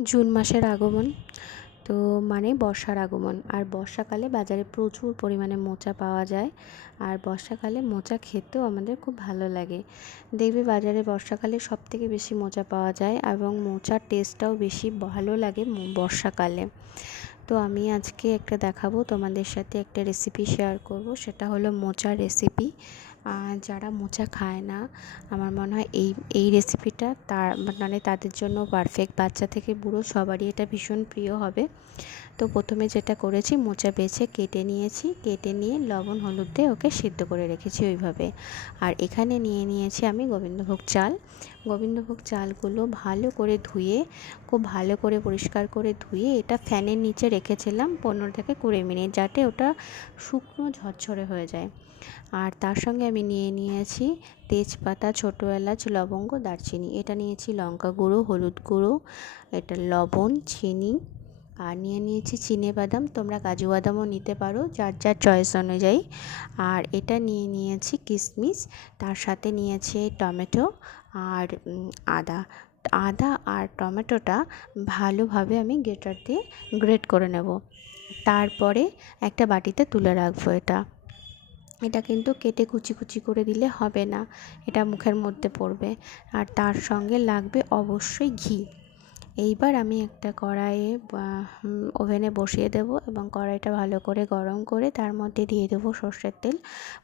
June মাসের আগমন। তো মানে বর্ষার আগমন। আর বর্ষাকালে বাজারে প্রচুর পরিমাণে মোচা পাওয়া যায়। আর বর্ষাকালে মোচা খেতেও আমাদের খুব ভালো লাগে। দেখবে বাজারে বর্ষাকালে সব থেকে বেশি মোচা পাওয়া যায় এবং মোচার টেস্টটাও বেশি ভালো লাগে বর্ষাকালে। তো আমি আজকে একটা দেখাবো, তোমাদের সাথে একটা রেসিপি শেয়ার করব। সেটা হলো মোচার রেসিপি যারা মোচা খায় না, আমার মনে হয় এই এই রেসিপিটা তার মানে তাদের জন্য পারফেক্ট বাচ্চা থেকে বুড়ো সবারই এটা ভীষণ প্রিয় হবে। তো প্রথমে যেটা করেছি, মোচা বেছে কেটে নিয়েছি। কেটে নিয়ে লবণ, হলুদ দিয়ে ওকে সিদ্ধ করে রেখেছি ওইভাবে। আর এখানে নিয়ে নিয়েছি আমি গোবিন্দভোগ চাল। গোবিন্দভোগ চালগুলো ভালো করে ধুয়ে, খুব ভালো করে পরিষ্কার করে ধুয়ে এটা ফ্যানের নিচে রেখেছিলাম পনেরো থেকে কুড়ি মিনিট, যাতে ওটা শুকনো ঝরঝরে হয়ে যায়। আর তার সঙ্গে আমি নিয়ে নিয়েছি তেজপাতা, ছোটো এলাচ, লবঙ্গ, দারচিনি। এটা নিয়েছি লঙ্কা গুঁড়ো, হলুদ গুঁড়ো, এটা লবণ, চিনি আর নিয়ে নিয়েছি চিনে বাদাম। তোমরা কাজু বাদামও নিতে পারো যার যার চয়েস অনুযায়ী। আর এটা নিয়ে নিয়েছি কিশমিশ তার সাথে নিয়েছি টমেটো আর আদা। আদা আর টমেটোটা ভালোভাবে আমি গ্রেটার দিয়ে গ্রেট করে নেব। তারপরে একটা বাটিতে তুলে রাখব এটা। এটা কিন্তু কেটে কুচি কুচি করে দিলে হবে না। এটা মুখের মধ্যে পড়বে আর তার সঙ্গে লাগবে অবশ্যই ঘি। এইবার আমি একটা কড়াইয়ে ওভেনে বসিয়ে দেব এবং কড়াইটা ভালো করে গরম করে তার মধ্যে দিয়ে দেবো সর্ষের তেল।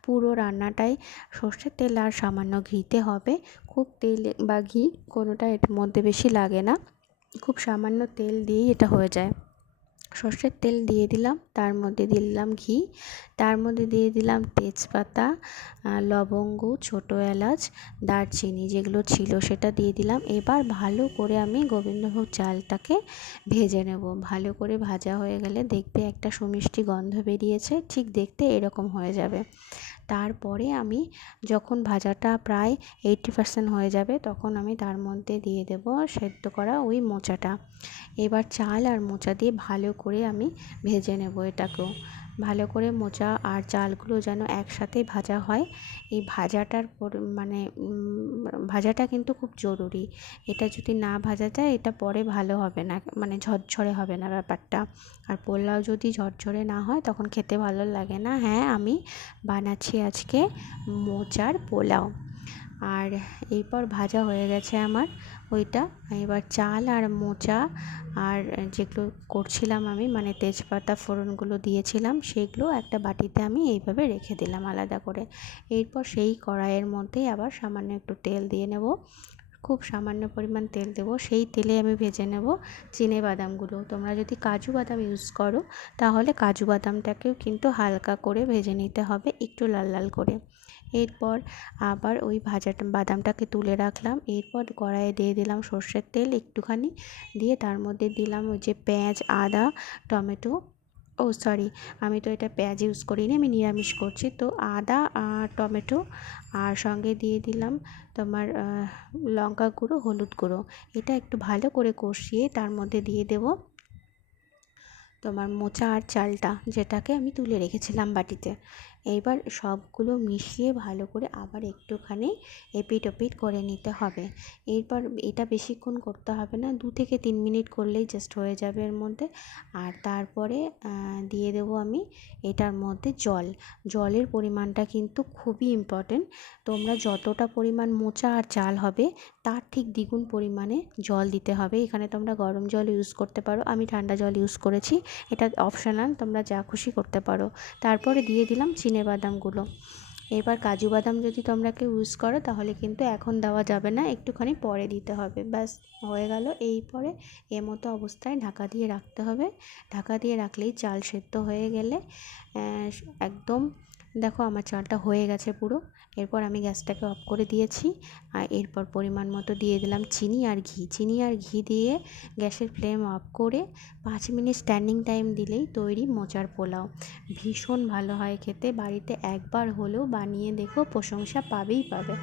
পুরো রান্নাটাই সর্ষের তেল আর সামান্য ঘিতে হবে। খুব তেল বা ঘি কোনোটা এর মধ্যে বেশি লাগে না। খুব সামান্য তেল দিয়েই এটা হয়ে যায়। সর্ষের তেল দিয়ে দিলাম, তার মধ্যে দিলাম ঘি, তার মধ্যে দিয়ে দিলাম তেজপাতা লবঙ্গ, ছোটো এলাচ, দারচিনি যেগুলো ছিল সেটা দিয়ে দিলাম। এবার ভালো করে আমি গোবিন্দভোগ চালটাকে ভেজে নেব। ভালো করে ভাজা হয়ে গেলে দেখবে একটা সুমিষ্টি গন্ধ বেরিয়েছে, ঠিক দেখতে এরকম হয়ে যাবে। তারপরে আমি যখন ভাজাটা প্রায় এইটটি পারসেন্ট হয়ে যাবে, তখন আমি তার মধ্যে দিয়ে দেব সেদ্ধ করা ওই মোচাটা। এবার চাল আর মোচা দিয়ে ভালো করে আমি ভেজে নেব এটাকেও। ভালো করে মোচা আর চালগুলো যেন একসাথে ভাজা হয়। এই ভাজাটার পর মানে ভাজাটা কিন্তু খুব জরুরি। এটা যদি না ভাজা যায়, এটা পরে ভালো হবে না মানে ঝরঝরে হবে না ব্যাপারটা। আর পোলাও যদি ঝরঝরে না হয়, তখন খেতে ভালো লাগে না। হ্যাঁ আমি বানাচ্ছি আজকে মোচার পোলাও। আর এরপর ভাজা হয়ে গেছে আমার ওইটা। এবার চাল আর মোচা আর যেগুলো করছিলাম আমি মানে তেজপাতা ফোড়নগুলো দিয়েছিলাম, সেগুলো একটা বাটিতে আমি এইভাবে রেখে দিলাম আলাদা করে। এরপর সেই কড়াইয়ের মধ্যেই আবার সামান্য একটু তেল দিয়ে নেব। খুব সামান্য পরিমাণ তেল দেবো। সেই তেলে আমি ভেজে নেব চিনে বাদামগুলো। তোমরা যদি কাজু বাদাম ইউজ করো, তাহলে কাজু বাদামটাকেও কিন্তু হালকা করে ভেজে নিতে হবে, একটু লাল লাল করে। এরপর আবার ওই ভাজাটা, বাদামটাকে তুলে রাখলাম। এরপর কড়াইয়ে দিয়ে দিলাম সর্ষের তেল একটুখানি। দিয়ে তার মধ্যে দিলাম ওই যে পেঁয়াজ, আদা, টমেটো। ও সরি, আমি তো এটা পেঁয়াজ ইউজ করিনি, আমি নিরামিষ করছি। তো আদা আর টমেটো আর সঙ্গে দিয়ে দিলাম তোমার লঙ্কা গুঁড়ো, হলুদ গুঁড়ো। এটা একটু ভালো করে কষিয়ে তার মধ্যে দিয়ে দেবো তোমার মোচা আর চালটা, যেটাকে আমি তুলে রেখেছিলাম বাটিতে। এইবার সবগুলো মিশিয়ে ভালো করে আবার একটুখানি এপিট ওপিট করে নিতে হবে। এরপর এটা বেশিক্ষণ করতে হবে না, দু থেকে তিন মিনিট করলেই জাস্ট হয়ে যাবে এর মধ্যে। আর তারপরে দিয়ে দেবো আমি এটার মধ্যে জল। জলের পরিমাণটা কিন্তু খুবই ইম্পর্টেন্ট তোমরা যতটা পরিমাণ মোচা আর চাল হবে, তার ঠিক দ্বিগুণ পরিমাণে জল দিতে হবে। এখানে তোমরা গরম জল ইউজ করতে পারো। আমি ঠান্ডা জল ইউজ করেছি। এটা অপশনাল তোমরা যা খুশি করতে পারো। তারপরে দিয়ে দিলাম চিনে বাদামগুলো। এবার কাজু বাদাম যদি তোমরা কেউ ইউজ করো, তাহলে কিন্তু এখন দেওয়া যাবে না, একটুখানি পরে দিতে হবে। ব্যাস, হয়ে গেল। এই পরে এ মতো অবস্থায় ঢাকা দিয়ে রাখতে হবে। ঢাকা দিয়ে রাখলেই চাল সেদ্ধ হয়ে গেলে একদম দেখো আমার চালটা হয়ে গেছে পুরো। এরপর আমি গ্যাসটাকে অফ করে দিয়েছি। আর এরপর পরিমাণ মতো দিয়ে দিলাম চিনি আর ঘি। চিনি আর ঘি দিয়ে গ্যাসের ফ্লেম অফ করে পাঁচ মিনিট স্ট্যান্ডিং টাইম দিলেই তৈরি মোচার পোলাও। ভীষণ ভালো হয় খেতে। বাড়িতে একবার হলেও বানিয়ে দেখো প্রশংসা পাবেই পাবে।